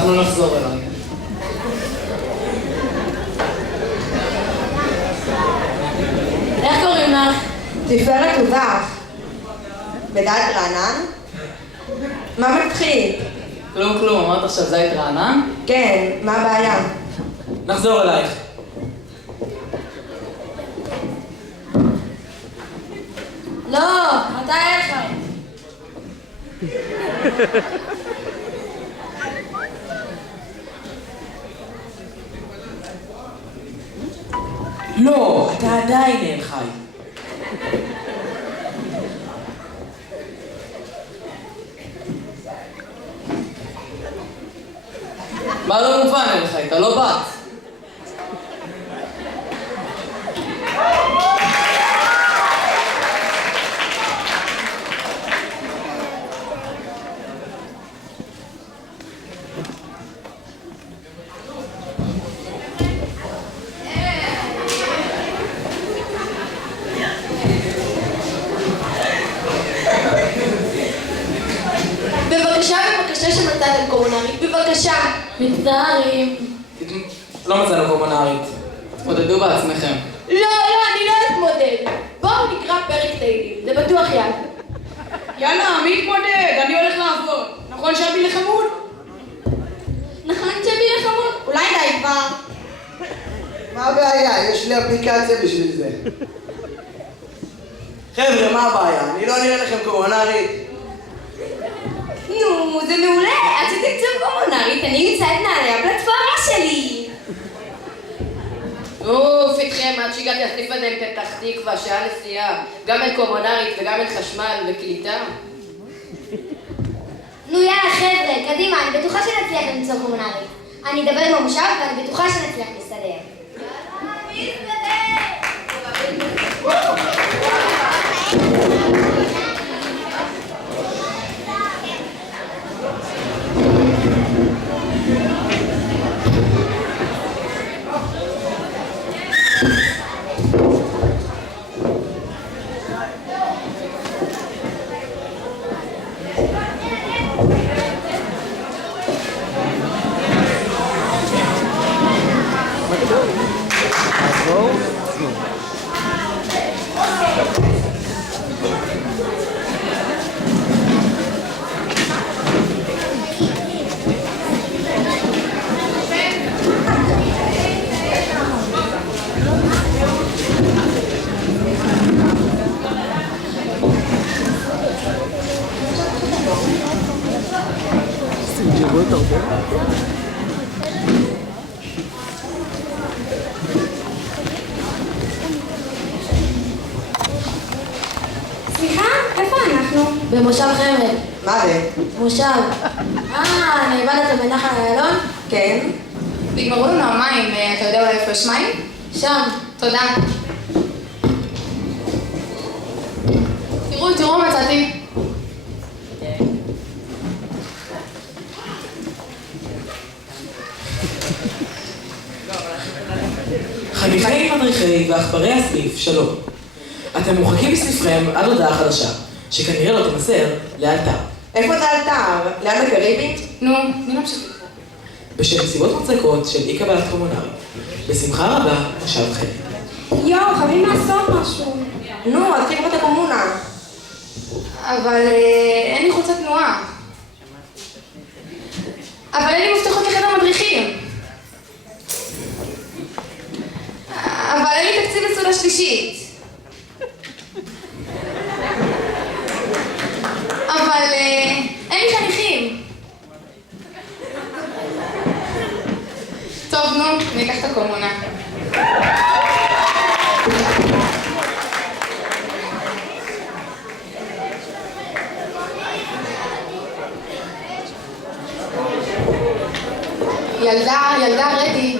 אנחנו נחזור אליי. איך קוראים לך? תפארת ובך. בדלת רענן? מה מתחיל? כלום, אמרת עכשיו זית רענן? כן, מה הבעיה? נחזור אלייך. לא, מתי איך? לא, אתה עדיין אין חי. מה לא מובן אין חי? אתה לא בת. בבקשה שמצאתם קומונרית, בבקשה. מצטערים. לא מצאנו קומונרית. תתמודדו בעצמכם. לא, אני לא אתמודד. בואו נקרא פרק תהילים, זה בטוח יד. יאללה, מי יתמודד? אני הולך לעבוד. נכון שבי לחמוד? נכון שבי לחמוד? אולי די כבר. מה הבעיה? יש לי אפליקציה בשביל זה. חבר'ה, מה הבעיה? אני לא נראה לכם קומונרית. נו, זה מעולה. עד שתמצאו קומונרית, אני אמצא את נעלי הפלטפורמה שלי. אוף, איתכם, עד שהגעתי לסניף הזה עם פתח תקווה, שעה נסיעה. גם אין קומונרית וגם אין חשמל וקליטה. נו יאללה חבר'ה, קדימה, אני בטוחה שנצליח למצוא קומונרית. אני אדבר עם המושב ואני בטוחה שנצליח להסתדר. סליחה, איפה אנחנו? במושב חמד. מה זה? מושב. נאבדתם בנחל איילון? כן? נגמרו לנו המים, אתה יודע אולי איפה יש מים? שם. תודה. תראו מה מצאתי. חניכי מדריכי ועכברי הסניף, שלום. אתם מורחקים מסניפכם עד הודעה חדשה, שכנראה לא תמסר לאלתר. איפה זה אלתר? ליד הקריבית? נו, מי נמשיך לקרוא? בשל נסיבות מוצדקות של אי קבלת קומונרית. בשמחה רבה, מושב חמד. יואו, חייבים לעשות משהו. נו, אז תקראו את הקומונה. אבל אין לי חולצת תנועה. אבל אין לי מפתחות לחדר מדריכים. אבל אין לי תקציב לסעודה שלישית. אבל אין לי חניכים. טוב, נו, אני אקח את הקומונה. ילדה רדי.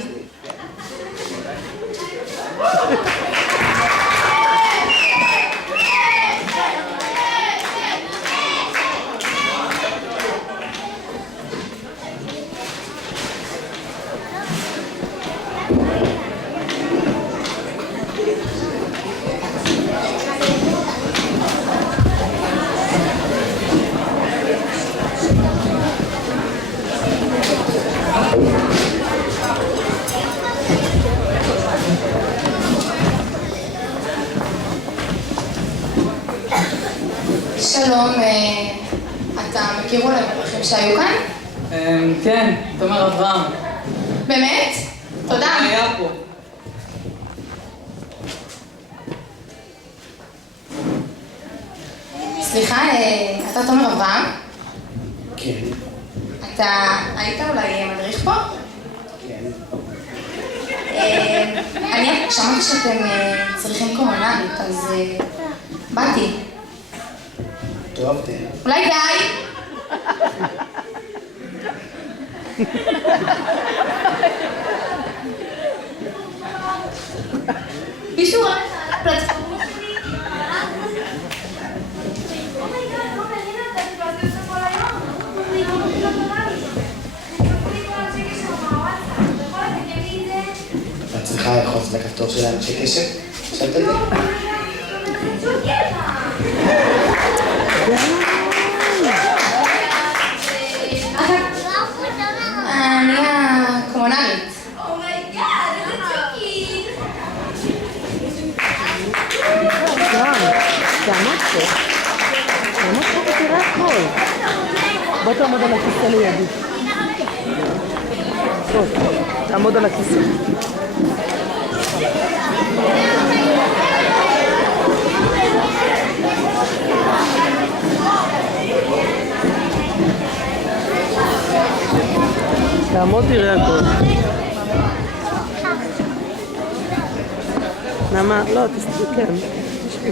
שלום, אתה מכיר אולי מדריכים שהיו כאן? כן, תומר אברהם. באמת? תודה. היה פה. סליחה, אתה תומר אברהם? כן. אתה היית אולי מדריך פה? כן. אני שמעתי שאתם צריכים קומונרית, אז באתי. טוב, תן. אולי די? מישהו רואה את הפלטפורמה שלי? את צריכה ללחוץ בכפתור של האנשי קשר? חשבת על זה? אני הקומונרית. תעמוד פה ותראה הכל. בוא תעמוד על הכיסא לידי. בוא, תעמוד על הכיסא. תעמוד תראה הכל. נעמה, לא, תסתכל, כן. תשבי.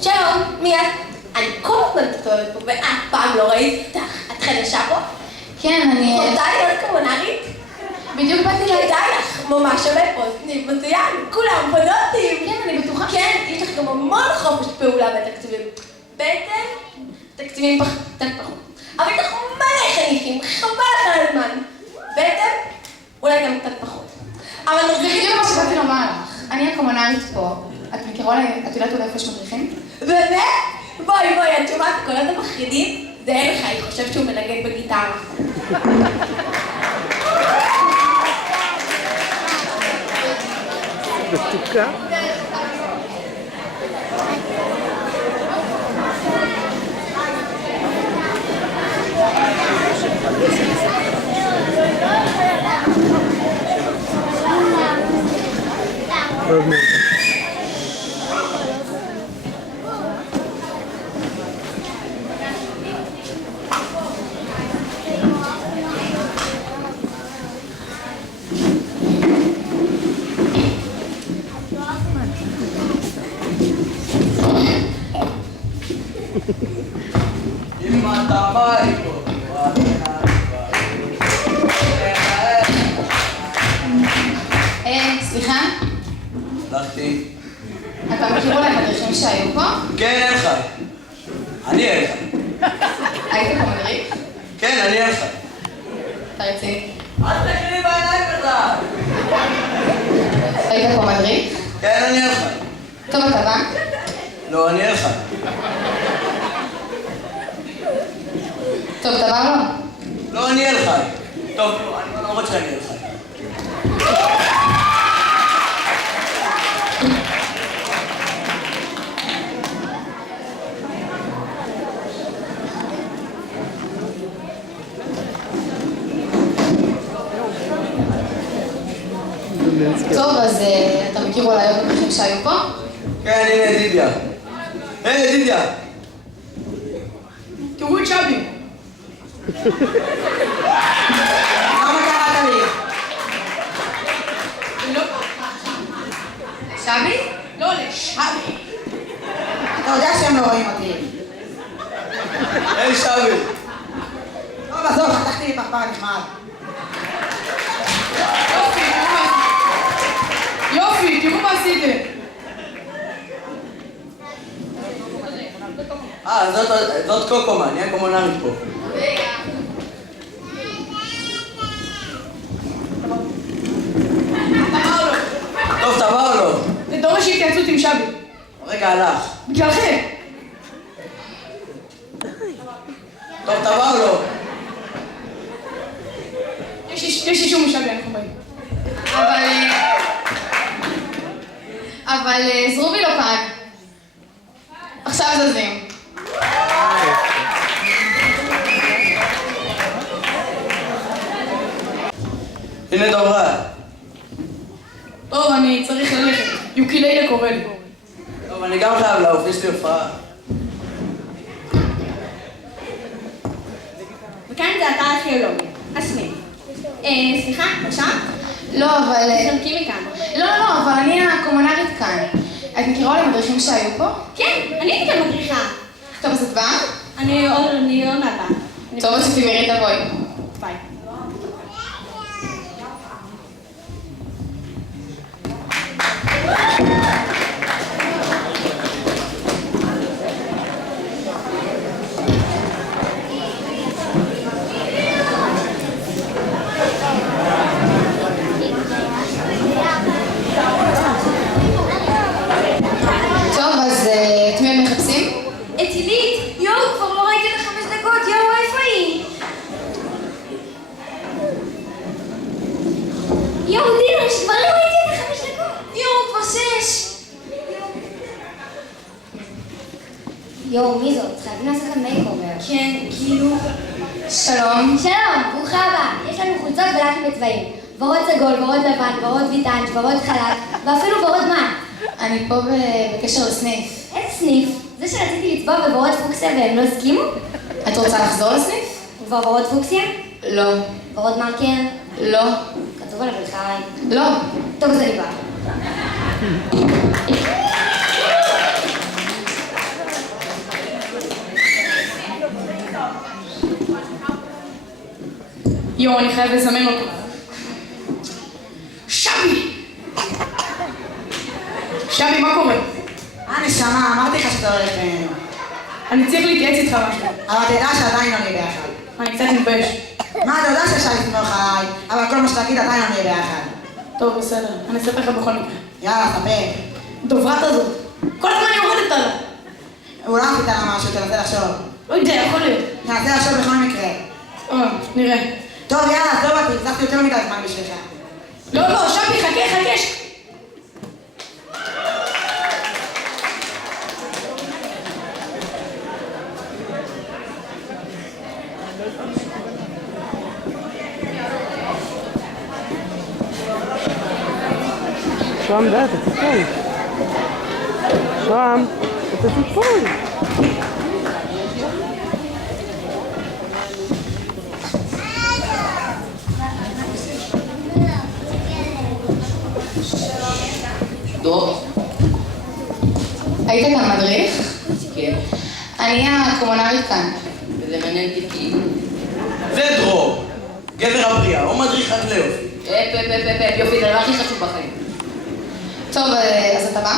שלום, מי את? אני כל הזמן מסתובבת פה ואף פעם לא ראיתי אותך. את חדשה פה? כן, אני... רוצה להיות קומונרית? בדיוק באתי כדאי לך, ממש שווה פה, סניף מצוין, כולם פודוטים. כן, אני בטוחה. כן, יש לך גם המון חופש פעולה בתקציבים. בעצם, תקציבים קצת פחות. אבל יש לך מלא חניכים, חבל לך על הזמן. בעצם, אולי גם קצת פחות. אבל מרוויחים בדיוק מה שבאתי לומר לך. אני הקומונרית פה. את מכירה אולי, את יודעת אולי איפה יש מדריכים? באמת? בואי, את שומעת הקולות המחרידים? זה אין לך, היא חושבת שהוא מנגן בגיטרה. מתוקה. טוב מאוד. סליחה? הלכתי. אתה מכיר אולי מדריכים שהיו פה? כן, אין חי. אני אין חי. היית פה מדריך? כן, אני אין חי. אתה רציני? אל תקריאי בעיניים בכלל. היית פה מדריך? כן, אני אין חי. טוב, אתה בא? לא, אני אין חי. טוב, אתה בא או לא? לא, אני אין חי. טוב, אני לא רוצה שאני אין חי. טוב, אז אתה מכיר אולי עוד מדריכים שהיו פה? כן, הנה דידיה. היי, דידיה. תראו את שבי. למה קראת לי? לא. שבי? לא, לשבי. אתה יודע שהם לא רואים אותי. היי, שבי. טוב, עזוב, חתכתי לי פרפר נחמד. יופי, תראו מה עשיתם. זאת קוקומה, אני הקומונרית פה. אתה בא או לא? טוב, אתה בא או לא? זה דורש התייעצות עם שבי. רגע, הלך. בגללכם. טוב, תבואו לו. יש אישור משבי, אנחנו באים. אבל זרובי לא כאן. עכשיו זזים. הנה דוברת. טוב, אני צריך ללכת. יוקילילה קורא לי. טוב, אני גם חייב לעוף, יש לי הופעה. וכאן זה אתר ארכיאולוגיה. הסניף. סליחה, בבקשה? לא, אבל... חלקי מכאן. לא, אבל אני הקומונרית כאן. את מכירה אולי מדריכים שהיו פה? כן, אני הייתי כאן מדריכה. טוב, אז את באה? אני עוד מעט באה. טוב, אז שתגמרי תבואי. ביי. טוב, אז את מי הם מחפשים? את עילית! יואו, כבר לא ראיתי אותה 5 דקות, יואו, איפה היא? יואו, דינה, שכבר לא ראיתי אותה 5 דקות! יואו, כבר 6! יואו, מי זאת? חייבים לעשות לה מייק אובר. כן, כאילו... שלום. שלום, ברוכה הבאה. יש לנו חולצות ולקים בצבעים. ורוד סגול, ורוד לבן, ורוד ויטנץ', ורוד חלק, ואפילו ורוד מן. אני פה בקשר לסניף. איזה סניף? זה שרציתי לצבוע בוורוד פוקסיה והם לא הסכימו? את רוצה לחזור לסניף? כבר ורוד פוקסיה? לא. ורוד מרקר? לא. כתוב עליו לחי. לא. טוב, אז אני באה. יואו, אני חייב לזמן אותו. שבי! שבי, מה קורה? נשמה, אמרתי לך שאתה הולך... אני צריך להתייעץ איתך משהו. אבל אתה יודע שעדיין לא נהיה ביחד. אני קצת מתבייש. מה, אתה יודע שאפשר לסמוך עליי, אבל כל מה שתגיד עדיין לא נהיה ביחד. טוב, בסדר. אני אספר לך בכל מקרה. יאללה, ספר. דוברת הזאת. כל הזמן היא יורדת עליי. אולי עשית לה משהו, תנסה לחשוב. לא יודע, יכול להיות. תנסה לחשוב בכל מקרה. נראה. טוב, יאללה, עזוב אותי, הצלחתי יותר מדי זמן בשבילך. לא, שבי, חכה. שוהם, די, אתה תיפול. שוהם, אתה תיפול. דרור? היית כאן מדריך? כן. אני הקומונרית כאן. וזה מעניין אותי כי... זה דרור. גבר הבריאה, או מדריך רק ליופי. יופי, זה הדבר הכי חשוב בחיים. טוב, אז אתה בא?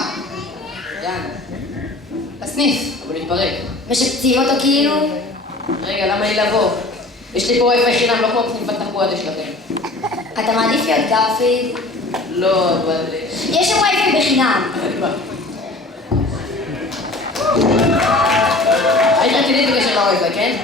יאללה. לסניף. אבל נתפרק. משפצים אותו כאילו? רגע, למה לי לבוא? יש לי פה וי-פיי חינם, לא כמו בסניף התחבורה שלכם. אתה מעדיף להיות גרפיד? לא, אבל... יש שם וי-פיי בחינם. אני בא. היית רצינית בקשר לווי-פיי, כן?